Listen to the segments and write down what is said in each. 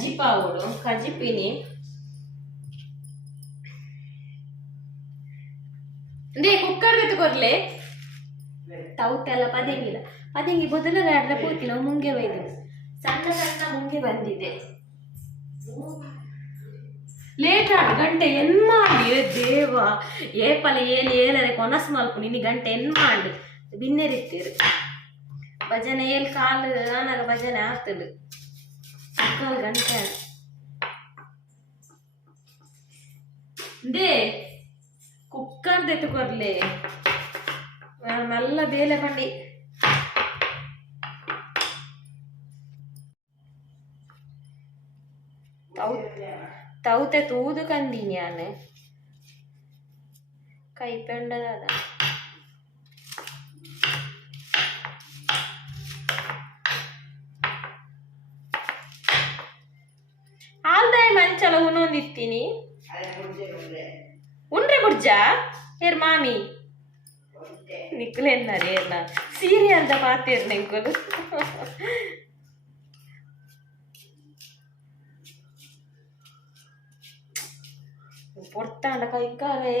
ಕಜಿಪಾವುಡು ಕಜಿಪಿನಿ they cooker ಎತ್ಕೊರ್ಲೆ ತೌತೆಲ್ಲ ಪದಂಗಿಲ್ಲ ಪದಂಗಿ ಬದಲು ಆಡ್ರೆ ಪೂತಿಲ್ಲ ಮುಂಗೆ ಬೈದು ಸಣ್ಣ ಸಣ್ಣ ಮುಂಗೆ ಬಂದಿದೆ ಲೇಟ್ ಆಡು ಗಂಟೆ ಎನ್ ಮಾಡಿ ದೇವ ಏಪಲ ಏನು ಏಲರೆ ಕೊನಸ್ ಮಲ್ಪು ನಿನ್ನ ಗಂಟೆ ಎನ್ ಮಾಡಿ. ಬಿನ್ನೆರಿತ್ತೀರು. ಭಜನೆ ಏಲ್ ಕಾಲು ಆನಾಗ ಭಜನೆ ಆಗ್ತದೆ. ಮುಕ್ಕಾಲು ಗಂಟೆ ಆಡು. ದೇ ಕುಕ್ಕರ್ ಎತ್ತುಕೊರ್ಲೆ ನಲ್ಲ ಬೇಲೆ ಬಂಡಿ ತೌ- ತೌತೆ ತೂದು ತಿಂದಿರ್ತೀನಿ ಉಂಡ್ರೆ ಬುಡ್ಜಾ ಏರ್ ಮಾಮಿ ನಿಕ್ಲೇನಾರಿ ಏರ್ನ ಸೀರೆ ಅಂತ ಮಾತೇರ್ ನಿಂಕುಲು பொட்டாண்ட கைக்காலே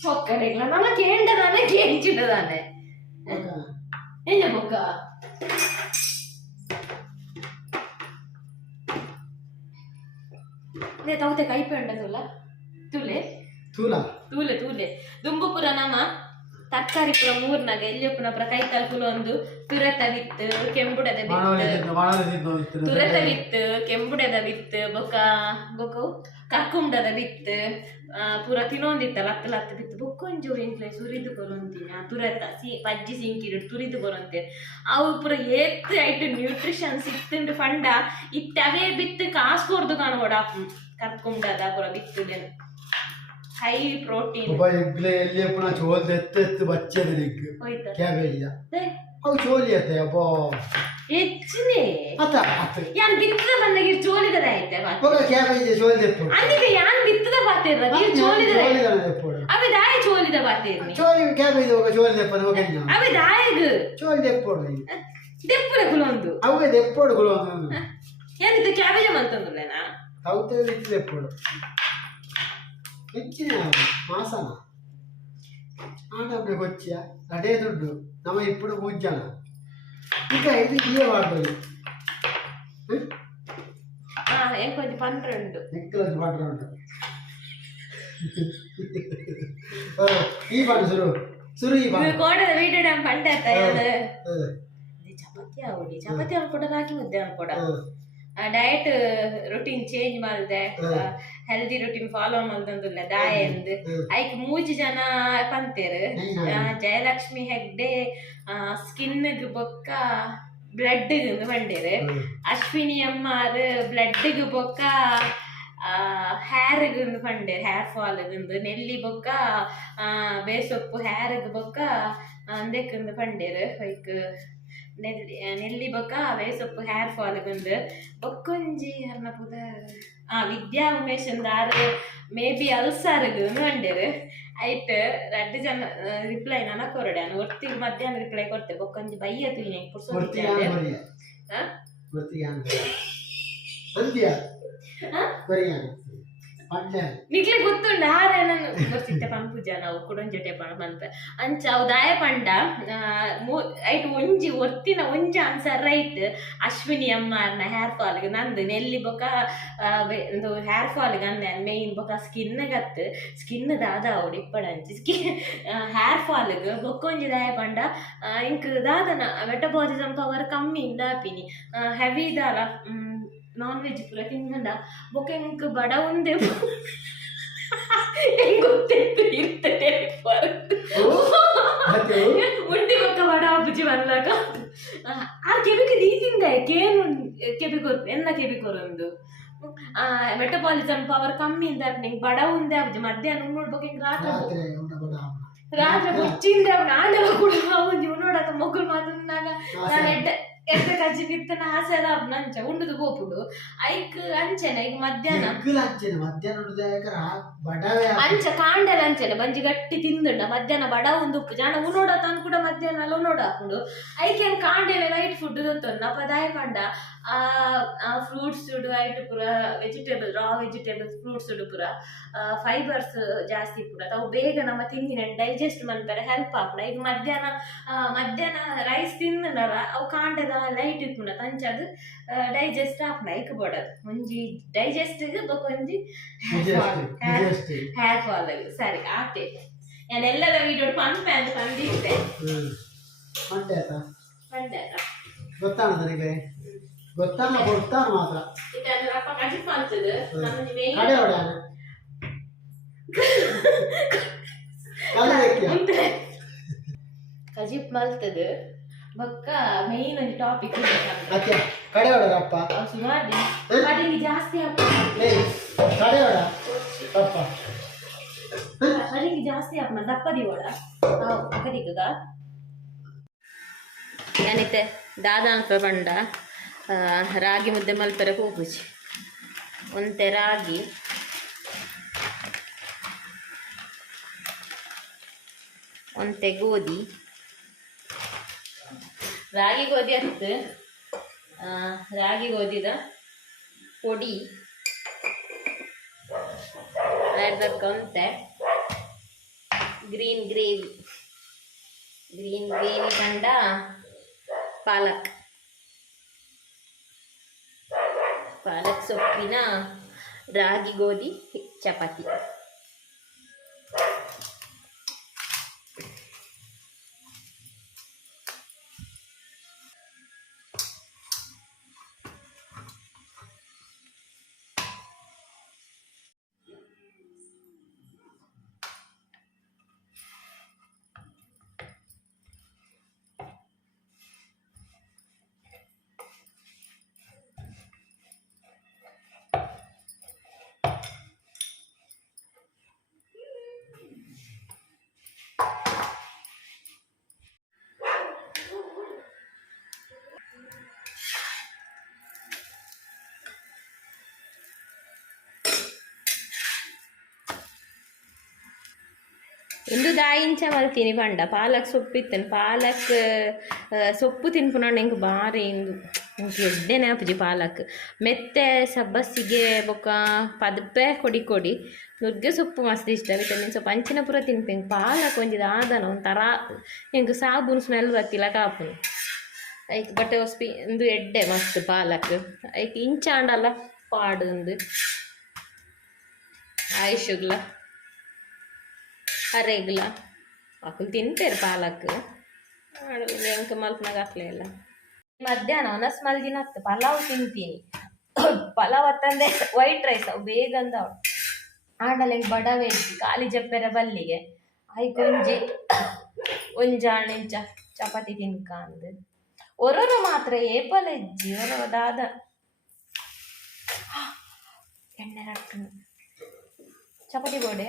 ചൊക്ക എടുക്കണം നമ്മ കേണ്ടതാണ് കേട്ടിട്ടതാണ് എന്നെ പൊക്ക ತವತೆ ಕೈಪೆ ಉಂಟದಲ್ಲ ತೂಲೆ ತೂಲ ತೂಲೆ ತೂಲೆ ದುಂಬುಪುರ ನಮ ತರಕಾರಿ ಪುರ ಮೂರ್ನಾಗ ಎಲ್ಲಿಯಪ್ಪನ ಪುರ ಕೈ ತಲುಪಲು ಒಂದು ತುರತ ವಿತ್ತು ಕೆಂಬುಡದ ವಿತ್ತು ತುರತ ವಿತ್ತು ಕೆಂಬುಡದ ವಿತ್ತು ಬೊಕ್ಕ ಬೊಕ್ಕವು ಕಕ್ಕುಂಡದ ವಿತ್ತು ಆ, ಪೂರ ತಿನ್ನೊಂದಿತ್ತಲ್ಲ ಹತ್ತು ಲತ್ತು ಬಿತ್ತು ಬೊಕ್ಕೊಂಜು ಎಂಕ್ಲೆ ಸುರಿದು ಕೊರೊಂತೀನಿ ಆ ತುರತ ಸಿ ಪಜ್ಜಿ ಸಿಂಕಿರು ತುರಿದು ಕೊರೊಂತೆ ಅವು ಪೂರ ಏತ್ ಐಟು ನ್ಯೂಟ್ರಿಷನ್ ಸಿಕ್ತುಂಡು ಫಂಡ ಇತ್ತವೇ ಬಿತ್ತು ಕಾಸು ಕೊರ್ದು ಕಾಣೋಡ ಕರ್ಕೊಂಡದ ಪೂರ ಬಿತ್ತುಲೆನ್ ಹೈ ಪ್ರೋಟೀನ್ ಒಬ್ಬ ಎಗ್ಲೆ ಎಲ್ಲಿ ಅಪ್ಪನ ಚೋಲ್ ಎತ್ತು ಎತ್ತು ಬಚ್ಚದ ನಿಗ್ ಹೋಯ್ತ ಕ್ಯಾಬೇಜ್ ಅವು ಚೋಲಿ ಅತ್ತೆ ಅಪ್ಪೋ ಹೆಚ್ಚಿನೇ. ಮತ್ತೆ ಮತ್ತೆ ಯನ್ ಬಿತ್ತದ ಬಂದಾಗ ಚೋಳಿದದ ಐತೆ ಪೂರ ಕ್ಯಾಬೇಜ್ ಸೋಲ್ದೆ ಪೂರ ಅಂದಿಗೆ ಯಾನ್ ಬಿತ್ತದ ಬಾತೇರ ನೀರ್ ಚೋಳಿದದ ಅವೆ ದಾಯಿ ಚೋಳಿದ ಬಾತೇರ ಚೋಳಿ ಕ್ಯಾಬೇಜ್ ಹೋಗ ಚೋಳಿದೆ ಪದ ಹೋಗ ಅವೆ ದಾಯಗ ಚೋಲ್ ಪೂರ ದೆಪ್ಪುರ ಕುಲೊಂದು ಅವೆ ದೆಪ್ಪೋಡು ಕುಲೊಂದು ಯನ್ ಇತ್ತ ಕ್ಯಾಬೇಜ್ ಅಂತಂದ್ರಲ್ಲ ಹೌದು ಹೆಚ್ಚಿದೆ ಪೂರ ಹೆಚ್ಚಿನ ಮಾಸನ? ಆಡಬೇಕು ಗೊಚ್ಚಿಯ ಅದೇ ನಮ ನಮ್ಮ ಇಪ್ಪಡು ఇంకా ఇది ఇయే వాడుతుంది ఇంకొంచెం పంట రెండు ఇంకొంచెం పంట రెండు ఈ పండు సురు సురు ఈ పండు కోడದ వీడడం పంట ಚಪಾತಿ ಆಗಿ ಚಪಾತಿ ಹಾಕೊಡ ರಾಗಿ ಮುದ್ದೆ ಹಾಕೊಡ ಡಯಟ್ ರೊಟೀನ್ ಚೇಂಜ್ ಮಾಡ್ದೆ. ಹೆಲ್ದಿ ರೊಟೀನ್ ಫಾಲೋ ಮಾಡ್ದಂದುಲ್ಲ ದಾಯ ಎಂದು. ಐಕ್ ಮೂಜಿ ಜನ ಪಂತೇರ್. ಜಯಲಕ್ಷ್ಮಿ ಹೆಗ್ಡೆ ಸ್ಕಿನ್ ಬೊಕ್ಕ ಬ್ಲಡ್ ಬಂಡೇರ್. ಅಶ್ವಿನಿ ಅಮ್ಮ ಬ್ಲಡ್ ಬೊಕ್ಕ ಹೇರ್ಗ್ ಪಂಡೇರ್ ಹೇರ್ ಫಾಲ್ ನೆಲ್ಲಿ ಬೊಕ್ಕ ಆ, ಬೇಸೊಪ್ಪು ಹೇರ್ಗ್ ಬೊಕ್ಕ ಅಂದೆಕ್ಕಂದು ಪಂಡೇರ್ ಲೈಕ್ ನೆಲ್ಲಿ ನೆಲ್ಲಿ ಬೊಕ್ಕ ಬೇಸೊಪ್ಪು ಹೇರ್ ಫಾಲ್ ಬಂದು ಬೊಕ್ಕೊಂಜಿ ಅರ್ನ ಪುದ ಆ ವಿದ್ಯಾ ಉಮೇಶ್ ಆರು ಮೇ ಬಿ ಅಲ್ಸಾರ್ಗ್ ಪಂಡೇರು ಐಟ್ ರಡ್ಡು ಜನ ರಿಪ್ಲೈ ನನ ಕೊರಡೆ ನಾನು ಒಟ್ಟಿಗೆ ಮಧ್ಯಾಹ್ನ ರಿಪ್ಲೈ ಕೊಡ್ತೆ ಬೊಕ್ಕೊಂಜಿ ಬಯ್ಯ ತುಯ್ನೆ ವೃತ್ತಿಯಾನ್ ಬರಿಯ ಹಾ? ವೃತ್ತಿಯಾನ್ ನಿಕ್ಲೆ ಗೊತ್ತುಂಡು ಆರ ನಾನು ಗೊತ್ತಿತ್ತೆ ಪಂಪುಜ, ನಾವು ಕುಡೊಂಜೊಟೆ ಪಂತ ಅಂಚ ಅವು ದಾಯ ಪಂಡ ಐಟ್ ಒಂಜಿ ಒತ್ತಿನ ಒಂಜಿ ಆನ್ಸರ್ ರೈಟ್. ಅಶ್ವಿನಿ ಅಮ್ಮರ್ನ ಹೇರ್ ಫಾಲ್ಗೆ ನಂದು ನೆಲ್ಲಿ ಬೊಕ ಒಂದು ಹೇರ್ ಫಾಲ್ಗೆ ಅಂದೆ ಮೇನ್ ಬೊಕ ಸ್ಕಿನ್ ಗತ್ ಸ್ಕಿನ್ ದಾದ ಅವಡು ಇಪ್ಪಡಂಚಿ ಸ್ಕಿನ್ ಹೇರ್ ಫಾಲ್ಗೆ ಬೊಕ್ಕೊಂಜಿ ದಾಯ ಪಂಡ ಇಂಕ್ ದಾದನ ಮೆಟಬಾಲಿಸಮ್ ಪವರ್ ಕಮ್ಮಿ ಇಂದಾಪಿನಿ. ಹೆವಿ ದಾಲ ನಾನ್ ವೆಜ್ ಪುರ ತಿನ್ನಂಡ ಬೊಕೆಂಕ್ ಬಡ ಒಂದೇ ಹೆಂಗ್ ಗೊತ್ತಿತ್ತು ಇರ್ತದೆ ಉಂಡಿ ಬೊಕ್ಕ ಬಡ ಅಪ್ಪುಜಿ ಬಂದಾಗ. ಆ ಕೆಬಿಗೆ ದೀದಿಂದ ಕೇನು ಕೆಬಿಗೆ ಎನ್ನ ಕೆಬಿಗೆ ಒಂದು ಮೆಟಬಾಲಿಸಮ್ ಪವರ್ ಕಮ್ಮಿ ಇಂದ ನಿಂಗೆ ಬಡ ಉಂದೆ ಅಪ್ಪುಜಿ ಮಧ್ಯಾಹ್ನ ನೋಡ್ಬೇಕು ಹಿಂಗೆ ರಾತ್ರಿ ರಾತ್ರಿ ಮುಚ್ಚಿಂದ ನಾನು ಕೂಡ ಒಂದು ನೋಡಕ ಮೊಗ್ಗು ಮಾತನಾಗ ನಾನು ಎಡ್ಡೆ ಎಡ್ಡೆ ಕಜ್ಜಿ ಕಿತ್ತನ ಆಸೆ ಅದ ನಂಚ. ಉಂಡುದು ಗೋಪುಡು. ಐಕ್ ಅಂಚೆನ ಈಗ ಮಧ್ಯಾಹ್ನ. ಅಂಚ ಕಾಂಡಲ ಅಂಚೆನ ಬಂಜಿ ಗಟ್ಟಿ ತಿಂದುಂಡ. ಮಧ್ಯಾಹ್ನ ಬಡ ಒಂದು ಉಪ್ಪು. ಜಾಣ ಉನೋಡ ತಂದು ಕೂಡ ಮಧ್ಯಾಹ್ನ ಅಲ್ಲ ಉನೋಡ ಹಾಕೊಂಡು ಐಕೆ ಕಾಂಡೆಲೆ ಲೈಟ್ ಫುಡ್ ಗೊತ್ತೊಂದು ನಪ್ಪ ದಾಯ ಪಂಡ ಆ ಫ್ರೂಟ್ಸ್ ಐಟ್ ಪುರ ವೆಜಿಟೇಬಲ್ ರಾ ವೆಜಿಟೇಬಲ್ಸ್ ಫ್ರೂಟ್ಸ್ ಪುರ ಫೈಬರ್ಸ್ ಜಾಸ್ತಿ ಪುರ. ಅವು ಬೇಗ ನಮ್ಮ ತಿಂದಿನ ಡೈಜೆಸ್ಟ್ ಮಾಡ್ತಾರೆ ಹೆಲ್ಪ್ ಆಪುಡ ಈಗ ಮಧ್ಯಾಹ್ನ ಮಧ್ಯಾಹ್ನ ರೈಸ್ ತಿಂದನರ ಅವು ಕಾಂಡದ ಲೈಟ್ ಇಪ್ಪುಂಡ ತಂಚದು ಡೈಜೆಸ್ಟ್ ಆಪುಂಡ ಐಕ್ ಬೋಡದು ಒಂಜಿ ಡೈಜೆಸ್ಟ್ ಬೊಕ ಒಂಜಿ ಹೇರ್ ಫಾಲ್ ಸರಿ ಆತೆ ನಾನು ಎಲ್ಲದ ವಿಡಿಯೋ ಪಂಪೆ ಅಂತ ಪಂದಿದ್ದೆ ಮಂಡೆ ಆಯ್ತಾ ಪಂಡೆ ಗೊತ್ತಾನ ಮಾತ್ರ. ಇದನ್ನು ರಪ್ಪ ಕಜಿಪ್ ಮಾಡ್ತದೆ. ನಮ್ಮದು ಮೇನ್ ಕಡೆ ಹೊಡ್ಯಾನ ಕಲೆ ಮುಂದೆ. ಕಜಿಪ್ ಮಲ್ತದೆ. ಬೊಕ್ಕ ಮೇನ್ ಒಂದು ಟಾಪಿಕ್ ಅತ್ತೆ ಕಡೆ ಹೊಡರಪ್ಪ ಸುಮಾರು ಕಡೆಗೆ ಜಾಸ್ತಿ ಏಯ್ ಕಡೆ ಹೊಡ. ಅಪ್ಪ ಕಡೆಗೆ ಜಾಸ್ತಿ ಆಗ್ತದೆ ದಪ್ಪದಿ ಓಡ ಕಡಿಗ ಏನಿತ್ತೆ ದಾದಾನ್ಪ ಬಂಡ ರಾಗಿ ಮುದ್ದೆ ಮಲ್ಪೆರೆ ಹೋಗುಜಿ ಒಂತೆ ರಾಗಿ. ಒಂತೆ ಗೋಧಿ. ರಾಗಿ ಗೋಧಿ ಅಂತ ರಾಗಿ ಗೋಧಿದ ಪೊಡಿ. ಒಂತೆ ಗ್ರೀನ್ ಗ್ರೇವಿ. ಗ್ರೀನ್ ಗ್ರೇವಿ ಕಂಡ ಪಾಲಕ್. ಪಾಲಕ್ ಸೊಪ್ಪಿನ ರಾಗಿ ಗೋಧಿ ಚಪಾತಿ ಇಂದು ದಾಯಿಂಚ ಮಲ್ತೀನಿ ಪಂಡ. ಪಾಲಕ್ ಸೊಪ್ಪು ಇತ್ತನು ಪಾಲಕ್ ಸೊಪ್ಪು ತಿನ್ಪುನ ಎಂಕ್ ಬಾರಿ ಇಂದು ಇಂಕು ಎಡ್ಡೆ ನೆನಪುಜಿ ಪಾಲಕ್. ಮೆತ್ತೆ, ಸಬ್ಬಸ್ಸಿಗೆ ಬೊಕ್ಕ ಪದಪೆ ಕೊಡಿ ಕೊಡಿ. ನುಗ್ಗೆ ಸೊಪ್ಪು ಮಸ್ತ್ ಇಷ್ಟ ವಿಟಮಿನ್ ಸೊಪ್ಪು ಅಂಚಿನ ಪೂರ ತಿನ್ಪೆಂಗ್ ಪಾಲಕ್ ಒಂಜಿದ ಆದನ ಒಂಥರ ಎಂಕ್ ಸಾಬೂನು ಸ್ಮೆಲ್ ಬತ್ತಿಲ್ಲ ಕಾಪುನು. ಐಕ್ ಬಟ್ಟೆ ಹೊಸ್ಪಿ ಇಂದು ಎಡ್ಡೆ ಮಸ್ತ್ ಪಾಲಕ್. ಐಕ್ ಇಂಚಾಂಡಲ್ಲ ಪಾಡು ಇಂದು ಆಯುಷುಗ್ಲ ಅರೆಗ್ಲ ಮಕ್ಕಳು ತಿಂತಾರೆ ಪಾಲಕ್ ಎಂಕ ಮಲ್ಪನಾಗ ಹಾಕ್ಲೇ ಇಲ್ಲ ಮಧ್ಯಾಹ್ನ ಒನಸ್ ಮಲ್ದಿನ ಹತ್ತು ಪಲಾವ್ ತಿಂತೀನಿ ಪಲಾವ್ ಅತ್ತಂದೆ ವೈಟ್ ರೈಸ್ ಅವು ಬೇಗ ಅಂದವ ಆಂಡಲ್ಲ ಹೆಂಗೆ ಬಡವೆ ಖಾಲಿ ಜಪ್ಪೆರ ಬಲ್ಲಿಗೆ ಆಯ್ಕೆ ಒಂಜಿ ಒಂಜಾಣ ಇಂಚ ಚಪಾತಿ ತಿನ್ಕ ಅಂದ್ ಒರೊರು ಮಾತ್ರ ಏಪಲ ಇಜ್ಜಿ ಒರೋದಾದ ಎಣ್ಣೆ ರಕ್ಕನು ಚಪಾತಿ ಬೋಡೆ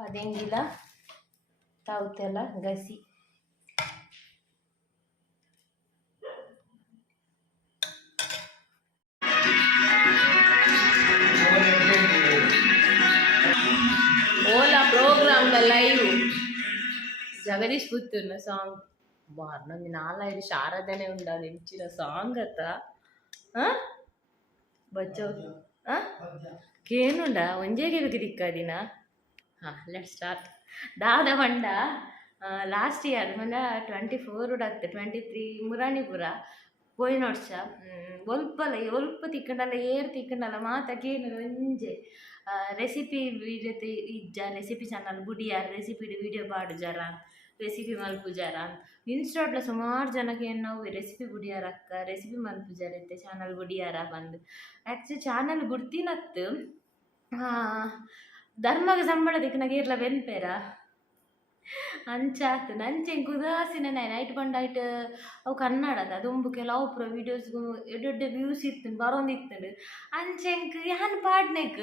ಅದೆಂಗಿಲ್ಲ ತಾವು ತೇಳ ಗಸಿ. ಓಲಾ ಪ್ರೋಗ್ರಾಮ್ ದ ಲೈವ್. ಜಗದೀಶ್ ಗುತ್ತನ ಸಾಂಗ್. ಬಾರ್ನ ನಿnal ಐದು ಶಾರದನೇ ಉnda ಎಂಚಿರ ಸಾಂಗ್ ಅಂತ ಹ? ಬಚ್ಚೋ ಹ್? ಕೇನ ಉnda ಒಂಜೇಗೆ ಗುದಿಕ್ಕದಿನಾ ಲೆಟ್ ಸ್ಟಾರ್ಟ್ ದಾದ ಪಂಡ ಲಾಸ್ಟ್ ಇಯರ್ ಪಂಡ ಟ್ವೆಂಟಿ ಫೋರ್ ಉಡತ್ತೆ ಟ್ವೆಂಟಿ ತ್ರೀ ಮುರಾಣಿಪುರ ಪೋಯಿನ ವರ್ಷ ಒಲ್ಪಲ ಒಲ್ಪ ತಿಕ್ಕಂಡಲ್ಲ ಏರ್ ತಿಕ್ಕಂಡಲ್ಲ ಮಾತ ಕೇನು ಒಂಜೆ ರೆಸಿಪಿ ವಿಡಿಯೋ ಇಜ್ಜ ರೆಸಿಪಿ ಚಾನಲ್ ಬುಡಿಯಾರ್ ರೆಸಿಪಿ ವಿಡಿಯೋ ಪಾಡು ಜರ ರೆಸಿಪಿ ಮಲ್ಪು ಜರ ಇನ್ಸ್ಟಾಡ್ಲ ಸುಮಾರು ಜನಕ್ಕೆ ಏನು ನಾವು ರೆಸಿಪಿ ಬುಡಿಯಾರ ಅಕ್ಕ ರೆಸಿಪಿ ಮಲ್ಪು ಜರ ಇತ್ತೆ ಚಾನಲ್ ಬುಡಿಯಾರ ಬಂದು ಆ್ಯಕ್ಚುಲಿ ಚಾನಲ್ ಬುಡ್ತಿನತ್ತು ಧರ್ಮಗ ಸಂಬಳ ನನಗೆ ಇರ್ಲ ಬೆನ್ಪೇರ ಅಂಚಾತ್ ನಂಚೆಂಗ್ ಕುದಾಸಿನ ನೈಟ್ ಬಂಡಾಯ್ಟ್ ಅವು ಕನ್ನಡದ ದುಂಬು ಕೆಲವು ಪುರ ವೀಡಿಯೋಸ್ಗು ಎಡ್ಡೆ ವ್ಯೂಸ್ ಇತ್ತು ಬರೋಂದಿತ್ತು ಅಂಚೆಂಕ್, ಯಾನ್ ಪಾಡ್ನೆಕ್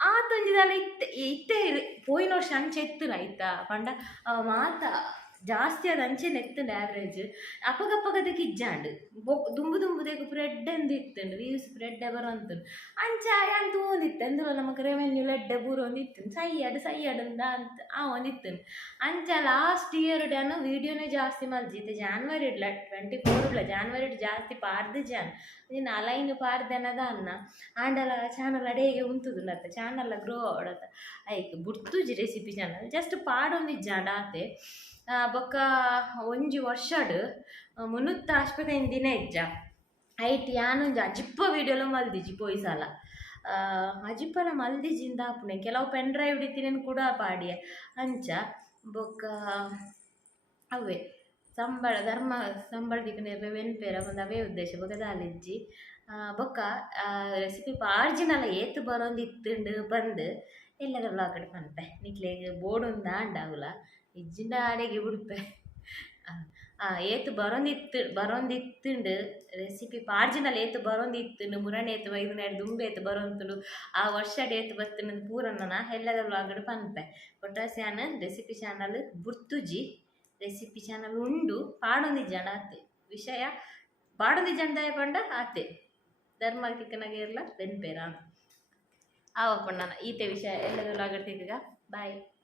ಆತೊಂಜಿದಲ್ಲ ಇತ್ತೆ ಇತ್ತೆ ಪೋಯಿನ ವರ್ಷ ಅಂಚೆ ಎತ್ತುನ ಆಯ್ತಾ? ಪಂಡ ಮಾತ ಜಾಸ್ತಿ ಅದು ಅಂಚೆ ನೆತ್ತಂಡು ಆವ್ರೇಜ್ ಅಪಗಪ್ಪಗದಕ್ಕೆ ಇಜ್ಜಾಂಡು. ಬೊಕ್ ದುಂಬು ದುಂಬುದೇಕು ಫ್ರೆಡ್ ಎಂದು ಇತ್ತಂಡು. ವ್ಯೂಸ್ ಫ್ರೆಡ್ ಬರೋಂತಂಡು ಅಂಚ ಅಂತ ಒಂದಿತ್ತು ಅಂದ್ರ ನಮಕ್ ರೆವೆನ್ಯೂ ಲೆಡ್ಡೆ ಬೂರ ಒಂದಿತ್ತು ಸೈಯಡ್ ಸೈಯಡ್ ಅಂತ ಅಂತ ಆ ಒಂದಿತ್ತು ಅಂಚ ಲಾಸ್ಟ್ ಇಯರ್ ಡಾನು ವೀಡಿಯೋನೇ ಜಾಸ್ತಿ ಮಲ್ಜಿತ್ತೆ ಜಾನ್ವರಿ ಇಡ್ಲ ಟ್ವೆಂಟಿ ಫೋರ್ ಇಡ್ಲ ಜಾನ್ವರಿ ಜಾಸ್ತಿ ಪಾರ್ದು ಜಾನ್. ನೀನು ಅಲೈನ್ ಪಾರ್ದನದ ಅನ್ನ. ಆಂಡಲ ಚಾನಲ್ ಅಡೇಗೆ ಉಂತುದು ನತ್ತ ಚಾನಲ್ ಗ್ರೋ ಆಡತ್ತ ಐಕ್ ಬುಡ್ತುಜಿ ರೆಸಿಪಿ ಚಾನಲ್ ಜಸ್ಟ್ ಪಾಡೊಂದಿಜ್ಜಾಂಡ ಆತೆ. ಬೊಕ್ಕ ಒಂಜಿ ವರ್ಷಡ್ ಮುನ್ನೂತ್ತ ಆಸ್ಪತ್ರೆ ದಿನ ಇಜ್ಜ. ಐಟ್ ಯಾನೊಂಜಿ ಅಜಿಪ್ಪ ವೀಡಿಯೋಲ ಮಲ್ದಿಜಿ ಪೋಯಿ ಸಲ ಅಜಿಪ್ಪಲ ಮಲ್ದಿಜಿಂದ ಆಪುನೆ ಕೆಲವು ಪೆನ್ ಡ್ರೈವ್ ಇಡ್ತೀನಿ ಕೂಡ ಪಾಡಿಯ. ಅಂಚ, ಬೊಕ್ಕ ಅವೇ ಸಂಬಳ, ಧರ್ಮ, ಸಂಬಳ ದಿಕ್ಕನ ವೆನ್ಪೇರ ಒಂದು ಅವೇ ಉದ್ದೇಶ, ಬೊಕ್ಕ ದಾಲಿಜ್ಜಿ. ಬೊಕ್ಕ ರೆಸಿಪಿ ಪಾರ್ಜಿನಲ ಏತು ಬರೋಂದು ಇತ್ತುಂಡು ಬಂದು, ಎಲ್ಲರ ವ್ಲಾಗಡ್ ಪನ್ಪೆ. ನಿಕ್ಲೆಗ್ ಬೋರ್ಡ್ ಒಂದು ಆಂಡಾವುಲ ಇಜ್ಜಿಂಡ ಉಡುಪೆ. ಆ ಏತು ಬರೋಂದಿತ್ತು, ಬರೋಂದಿತ್ತುಂಡು ರೆಸಿಪಿ ಪಾರ್ಜಿನಲ್ಲಿ ಏತು ಬರೋಂದಿತ್ತುಂಡು, ಮುರಣೆ ಏತು ಐದು ದುಂಬೆ ಏತು ಬರೋಂತುಂಡು, ಆ ವರ್ಷ ಏತು ಬತ್ತಿನ ಪೂರನ್ನ ಎಲ್ಲದ ವ್ಲಾಗಡ್ ಪನ್ಪೆ. ಒಟ್ಟಾಸ್ಯಾನ ರೆಸಿಪಿ ಚಾನಲ್ ಬುರ್ತುಜಿ ರೆಸಿಪಿ ಚಾನಲ್ ಉಂಡು ಪಾಡೊಂದಿ ಜನ ಆತೆ. ವಿಷಯ ಪಾಡೊಂದಿ ಜನದಾಯ ಪಂಡ ಆತೆ. ಧರ್ಮ ತಿಕ್ಕನಾಗೆ ಇರಲ, ಬೆನ್ಪೇರ ಆವ ನಾನು ಈತೆ ವಿಷಯ ಎಲ್ಲದ ವ್ಲಾಗಡ್ ತಿಕ್ಕಗ. ಬಾಯ್.